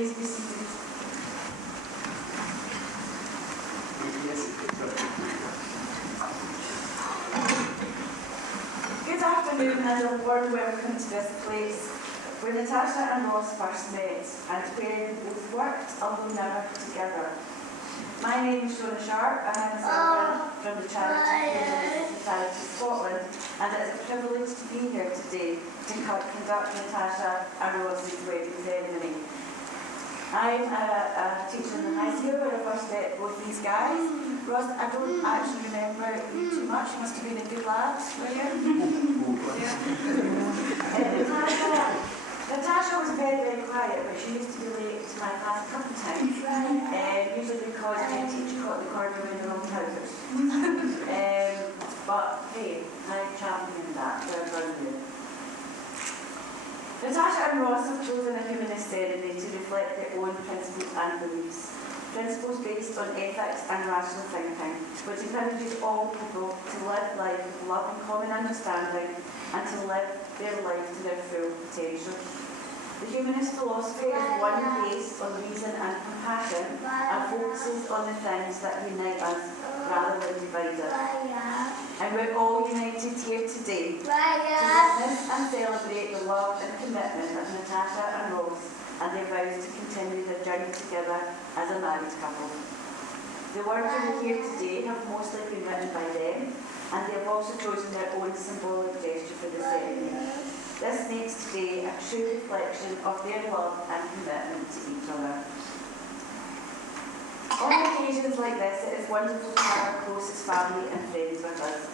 Please be seated. Good afternoon and a warm welcome to this place where Natasha and Ross first met and where they both worked, although never together. My name is Shona Sharp and I'm a celebrant from the charity Society Scotland, and it's a privilege to be here today to conduct Natasha and Ross's wedding ceremony. I'm a teacher in the high school where I first met both these guys. Ross, I don't actually remember you too much. You must have been a good lad, were you? Natasha was very, very quiet, but she used to be late to my class a couple of times. Usually because my teacher caught the corner in the wrong trousers. But hey, I'm championing that, so I've run you. Natasha and Ross have chosen a humanist ceremony to reflect their own principles and beliefs. Principles based on ethics and rational thinking, which encourages all people to live life with love and common understanding and to live their life to their full potential. The humanist philosophy is one based on reason and compassion and focuses on the things that unite us rather than divide us. And we're all united here today to witness and celebrate the love and commitment of Natasha and Ross and their vows to continue their journey together as a married couple. The words you will hear today have mostly been written by them, and they have also chosen their own symbolic gesture for the ceremony. This makes today a true reflection of their love and commitment to each other. On occasions like this, it is wonderful to have our closest family and friends with us.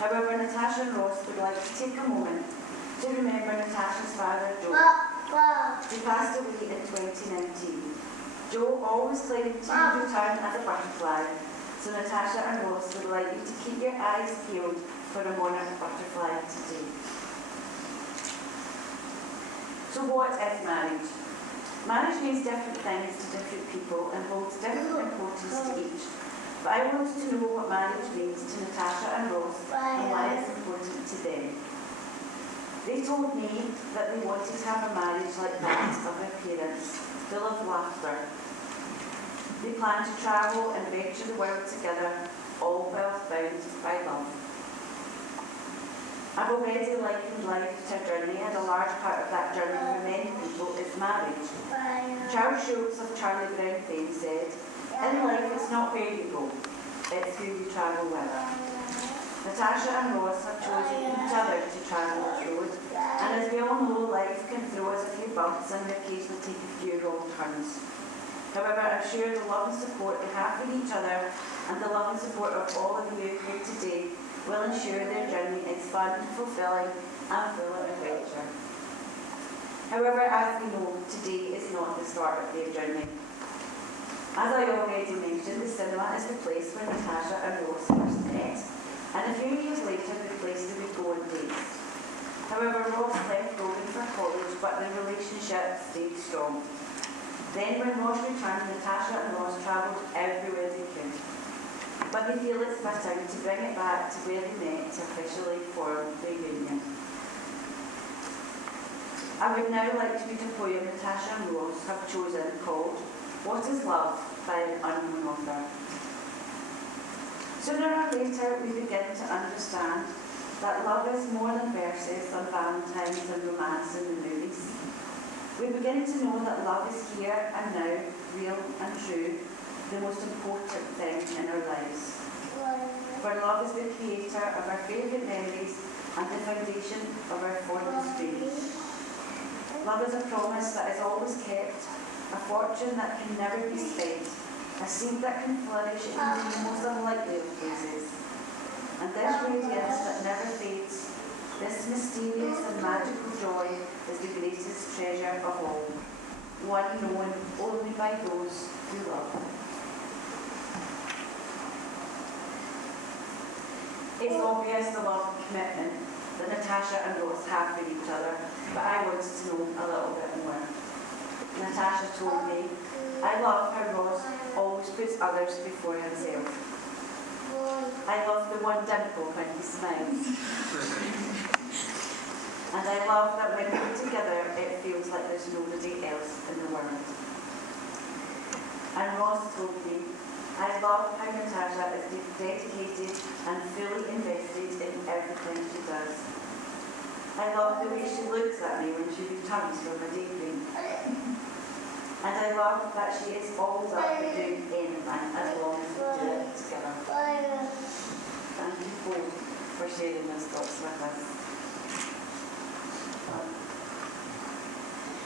However, Natasha and Ross would like to take a moment to remember Natasha's father, Joe. He passed away in 2019. Joe always claimed to return as a butterfly, so Natasha and Ross would like you to keep your eyes peeled for a monarch butterfly today. So what is marriage? Marriage means different things to different people and holds different importance to each. But I wanted to know what marriage means to Natasha and Ross and why it's important to them. They told me that they wanted to have a marriage like that of their parents, full of laughter. They plan to travel and venture the world together, all while bound by love. I've already likened life to a journey, and a large part of that journey for many people is marriage. Charles Schulz of Charlie Brown fame said, "In life it's not where you go, it's who you travel with." Natasha and Ross have chosen each other to travel this road, and as we all know, life can throw us a few bumps and occasionally take a few wrong turns. However, I'm sure the love and support they have for each other and the love and support of all of you here today will ensure their journey is fun, fulfilling and full of adventure. However, as we know, today is not the start of their journey. As I already mentioned, the cinema is the place where Natasha and Ross first met, and a few years later the place they would go and place. However, Ross left Oban for college, but their relationship stayed strong. Then when Ross returned, Natasha and Ross travelled everywhere they could. But they feel it's fitting to bring it back to where they met to officially form their union. I would now like to read a poem Natasha and Ross have chosen called "What is Love" by an unknown author. Sooner or later we begin to understand that love is more than verses on Valentine's and romance in the movies. We begin to know that love is here and now, real and true, the most important thing in our lives. For love is the creator of our favourite memories and the foundation of our fondest dreams. Love is a promise that is always kept, a fortune that can never be spent, a seed that can flourish in the most unlikely of places. And this radiance that never fades, this mysterious and magical joy is the greatest treasure of all, one known only by those who love. It's obvious the love and commitment that Natasha and Ross have for each other, but I wanted to know a little bit more. Natasha told me, "I love how Ross always puts others before himself. I love the one dimple when he smiles. And I love that when we're together, it feels like there's nobody else in the world." and Ross told me, I love how Natasha is dedicated and fully invested in everything she does. I love the way she looks at me when she returns from a daydream. And I love that she is always up for doing anything as long as we do it together. Thank you both for sharing those thoughts with us.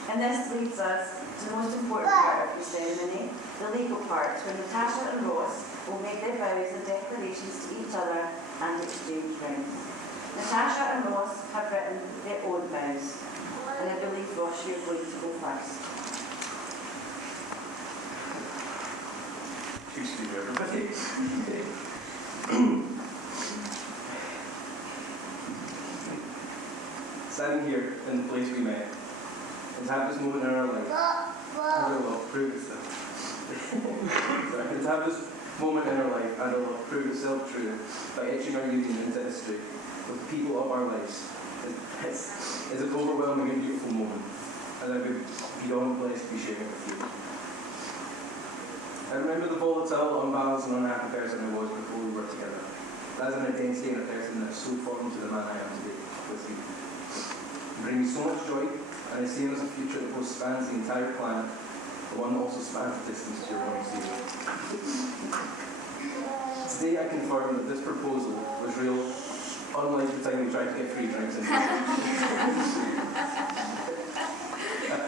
And this leads us to the most important part of the ceremony, the legal part, where Natasha and Ross will make their vows and declarations to each other and exchange rings. Natasha and Ross have written their own vows, and I believe, Ross, you're going to go first. Excuse me, everybody. Standing here in the place we met, and to have this moment in our life, I will prove itself. Sorry, to have this moment in our life, and it will prove itself true by etching our union into history with the people of our lives. It's an overwhelming and beautiful moment, and I would be beyond blessed to be sharing it with you. I remember the volatile, unbalanced, and unhappy person I was before we worked together. That's an identity and a person that so formed to the man I am today with you. You bring me so much joy, and I see in us a future that both spans the entire planet, but one that also spans the distance to your own station. Today I confirm that this proposal was real, unlike the time we tried to get free drinks in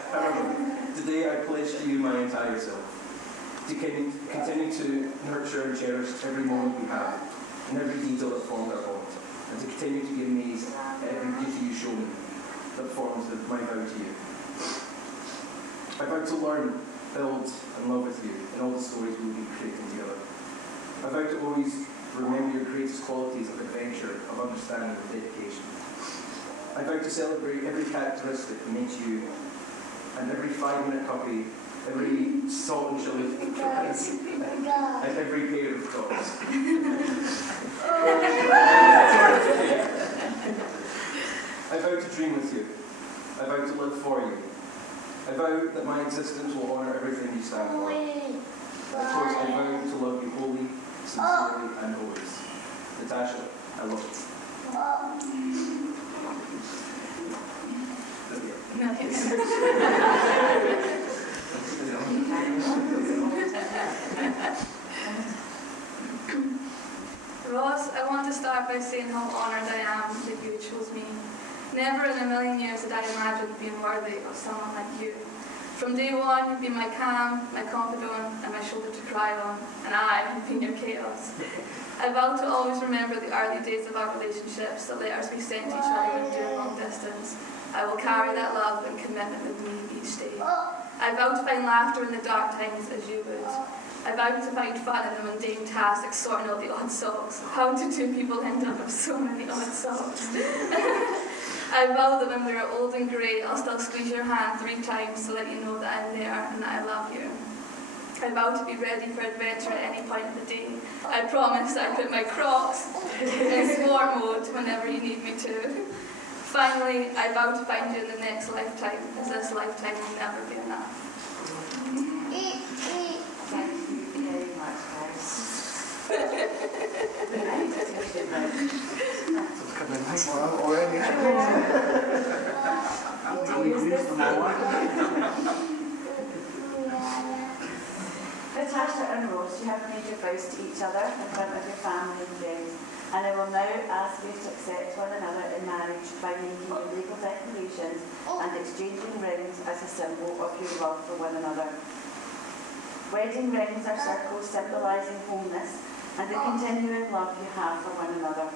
However, today I pledge to you my entire self, to continue to nurture and cherish every moment we have, and every detail that formed our bond, and to continue to be amazed at every beauty you show me that forms my vow to you. I vow to learn, build, and love with you in all the stories we will be creating together. I vow to always remember your greatest qualities of adventure, of understanding, of dedication. I vow to celebrate every characteristic that makes you, and every 5-minute copy, every salt and chili, and every pair of tops. I vow to dream with you. I vow to live for you. I vow that my existence will honour everything you stand for. Of course, I vow to love you wholly, sincerely, and always. Natasha, I love you. Ross, I want to start by saying how honoured I am that you chose me. Never in a million years did I imagine being worthy of someone like you. From day one, you've been my calm, my confidant, and my shoulder to cry on, and I have been your chaos. I vow to always remember the early days of our relationships, the letters we sent each other when doing long distance. I will carry that love and commitment with me each day. I vow to find laughter in the dark times as you would. I vow to find fun in the mundane tasks like sorting out the odd socks. How do two people end up with so many odd socks? I vow that when we are old and grey, I'll still squeeze your hand 3 times to let you know that I'm there and that I love you. I vow to be ready for adventure at any point of the day. I promise I put my Crocs in sport mode whenever you need me to. Finally, I vow to find you in the next lifetime, as this lifetime will never be enough. Thank you very much, guys. Natasha and Rose, you have made your vows to each other in front of your family and friends, and I will now ask you to accept one another in marriage by making your legal declarations and exchanging rings as a symbol of your love for one another. Wedding rings are circles symbolising wholeness and the continuing love you have for one another.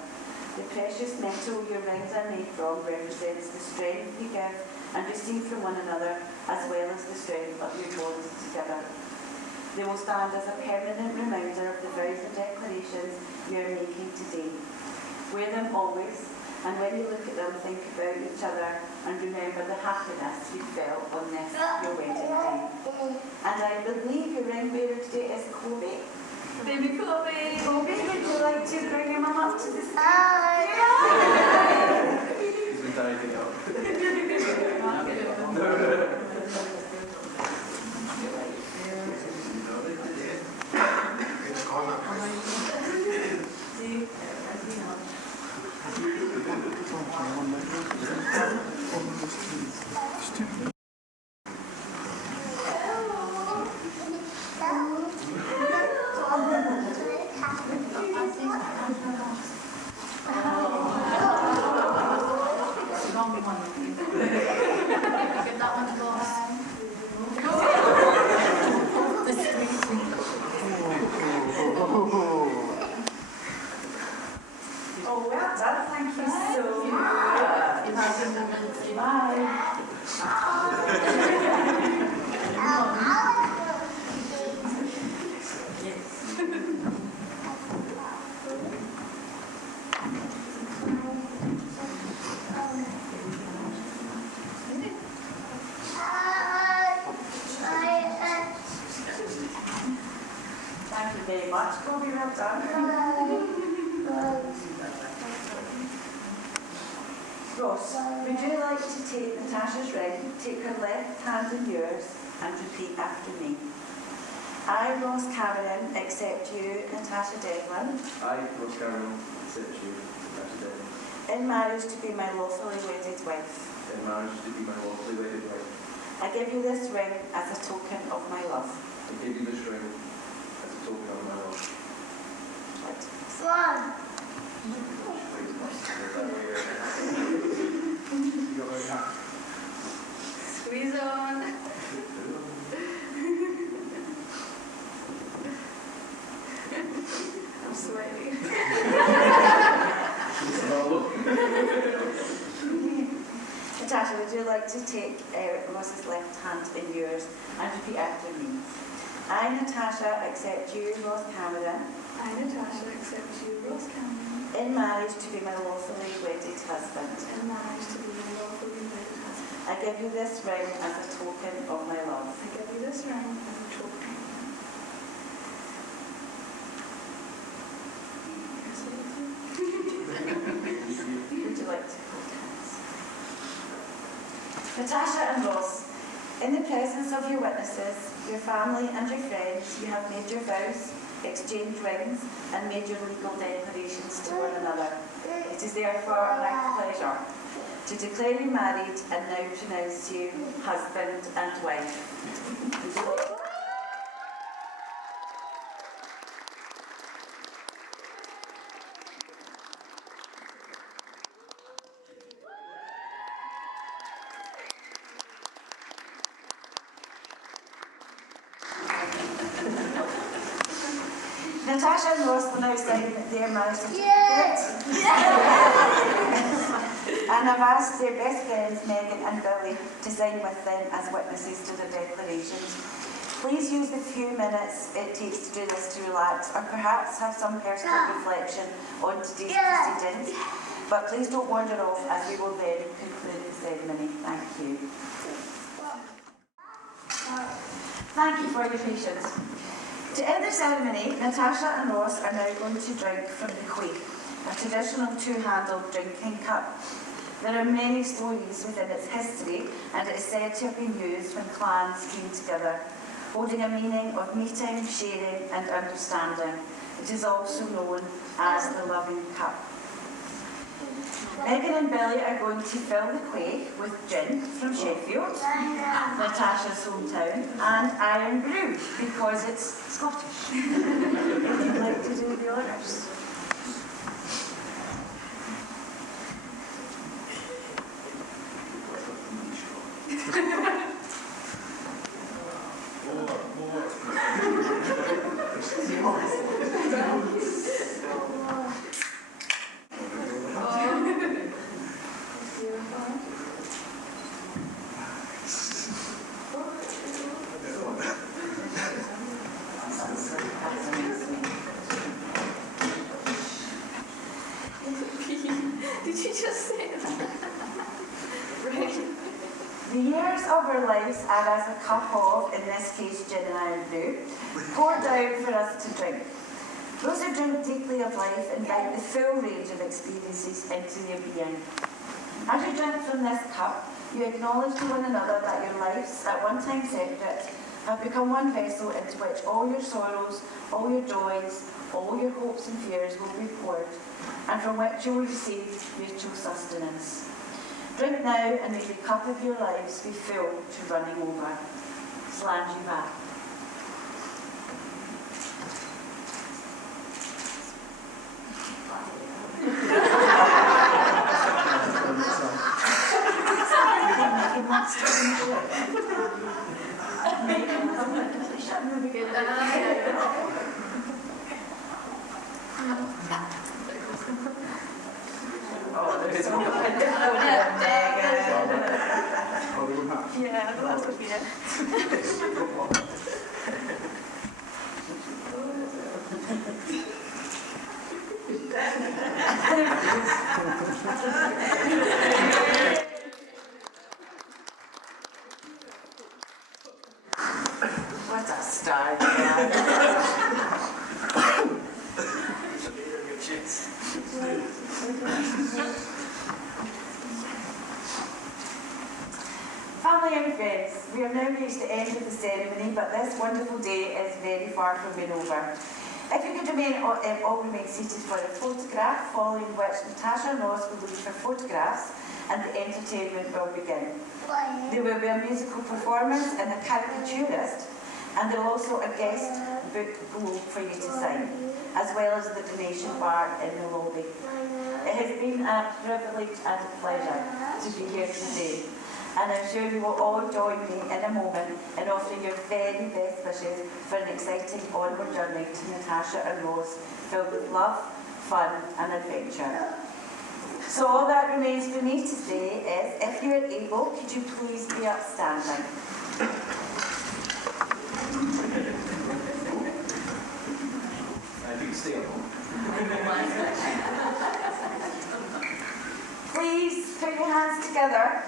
The precious metal your rings are made from represents the strength you give and receive from one another, as well as the strength of your bonds together. They will stand as a permanent reminder of the vows and declarations you are making today. Wear them always, and when you look at them, think about each other and remember the happiness you felt on this, your wedding day. And I believe your ring bearer today is Kobe. Baby Kobe! Kobe, would you like to bring your mum up to the stage? He's been diving up. Give that one to Ross. Oh, well done. Thank you so much. Bye. Thank you very much, Kobe. Well done. Ross, would you like to take Natasha's ring, take her left hand in yours, and repeat after me? I, Ross Cameron, accept you, Natasha Devlin, I, Ross Cameron, accept you, Natasha Devlin, in marriage to be my lawfully wedded wife. in marriage to be my lawfully wedded wife. I give you this ring as a token of my love. I give you this ring as a token of my love. Squeeze on. I'm sweating. Natasha, would you like to take Ross's left hand in yours and repeat after me? I, Natasha, accept you, Ross Cameron, I, Natasha, accept you, Ross Cameron, in marriage to be my lawfully wedded husband. in marriage to be my lawfully wedded husband. I give you this ring as a token of my love. I give you this ring as a token. Would you like to hold hands? Natasha and Ross, in the presence of your witnesses, your family and your friends, you have made your vows, exchanged rings, and made your legal declarations to one another. It is therefore my pleasure to declare you married and now pronounce you husband and wife. Natasha and Ross will now sign their marriage certificate. And I've asked their best friends, Megan and Billy, to sign with them as witnesses to their declarations. Please use the few minutes it takes to do this to relax, or perhaps have some personal reflection on today's proceedings. But please don't wander off, as we will then conclude the ceremony. Thank you. Thank you for your patience. To end the ceremony, Natasha and Ross are now going to drink from the quaich, a traditional two-handled drinking cup. There are many stories within its history, and it is said to have been used when clans came together, holding a meaning of meeting, sharing and understanding. It is also known as the loving cup. Megan and Billy are going to fill the quaich with gin from Sheffield, Natasha's hometown, and iron brew because it's Scottish. Would you like to do the honours? Did you just say that? Right. The years of our lives are as a cup of, in this case, gin and iron brew, poured out for us to drink. Those who drink deeply of life invite the full range of experiences into their being. As you drink from this cup, you acknowledge to one another that your lives, at one time separate, have become one vessel into which all your sorrows, all your joys, all your hopes and fears will be poured, and from which you will receive mutual sustenance. Drink now, and may the cup of your lives be full to running over. Slant you back. Yeah, that would be it. What a start. Family and friends, we have now reached the end of the ceremony, but this wonderful day is very far from being over. If you could all remain seated for a photograph, following which Natasha and Ross will leave for photographs and the entertainment will begin. There will be a musical performance and a caricaturist, and there will also a guest book below for you to sign, as well as the donation bar in the lobby. It has been a privilege and a pleasure to be here today, and I'm sure you will all join me in a moment in offering your very best wishes for an exciting onward journey to Natasha and Ross, filled with love, fun and adventure. So all that remains for me to say is, if you are able, could you please be upstanding? If you can stay up. Please put your hands together,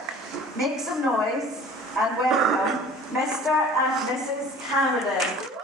make some noise, and welcome Mr. and Mrs. Cameron.